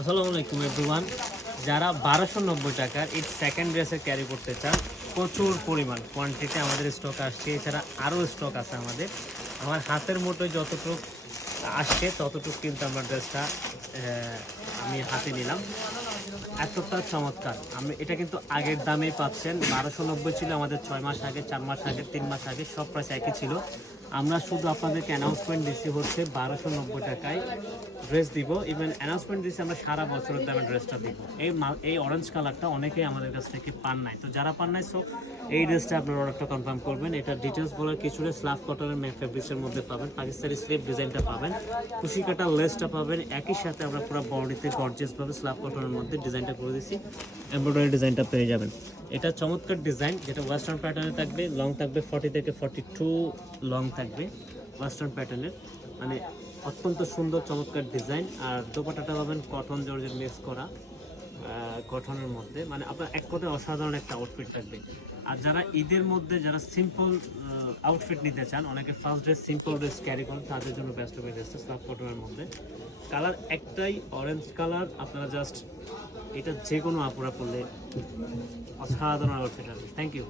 আসসালামু আলাইকুম এভরিওয়ান। যারা 1290 টাকার এই সেকেন্ড ড্রেসে ক্যারি করতে চান, প্রচুর পরিমাণ কোয়ান্টিটি আমাদের স্টক আসছে। এছাড়া আরও স্টক আছে আমাদের। আমার হাতের মুঠোয় যতটুকু আসছে ততটুকু কিন্তু আমার ড্রেসটা আমি হাতে নিলাম। এতটা চমৎকার, আমি এটা কিন্তু আগের দামেই পাচ্ছেন। 1290 ছিল আমাদের 6 মাস আগে, 4 মাস আগে, 3 মাস আগে, সব প্রাইস একই ছিল। আমরা শুধু আপনাদেরকে অ্যানাউন্সমেন্ট দিচ্ছি হচ্ছে 1290 টাকায় ড্রেস দিব। ইভেন অ্যানাউন্সমেন্ট দিচ্ছি আমরা সারা বছরের দামে ড্রেসটা দিব। এই অরেঞ্জ কালারটা অনেকেই আমাদের কাছ থেকে পান নাই, তো যারা পান নাই সো এই ড্রেসটা আপনার অর্ডারটা কনফার্ম করবেন। এটা ডিটেলস বলার কিছু স্লাফ কটনের ফেব্রিক্সের মধ্যে পাবেন, পাকিস্তানি স্লিপ ডিজাইনটা পাবেন, কুশি কাটা লেসটা পাবেন। একই সাথে আমরা পুরো বডিতে গর্জিয়াস ভাবে স্লাফ কটনের মধ্যে ডিজাইনটা করে দিচ্ছি, এমব্রয়ডারি ডিজাইনটা পেয়ে যাবেন। এটা চমৎকার ডিজাইন, যেটা ওয়েস্টার্ন প্যাটার্নে থাকবে। লং থাকবে 40 থেকে 42 লং থাকবে ওয়েস্টার্ন প্যাটার্নের, মানে অত্যন্ত সুন্দর চমৎকার ডিজাইন। আর দোপাট্টাটা পাবেন কটন জর্জেট মিক্স করা কটনের মধ্যে, মানে আপনার এক কথায় অসাধারণ একটা আউটফিট থাকবে। আর যারা ঈদের মধ্যে যারা সিম্পল আউটফিট নিতে চান, অনেকে first dress simple dress carry করেন, তাদের জন্য বেস্ট হবে ড্রেসটা স্লাফ কটনের মধ্যে। কালার একটাই অরেঞ্জ কালার, আপনারা জাস্ট এটা যে কোনো আপুরা পরলে অসাধারণ আউটফিট হবে। Thank you.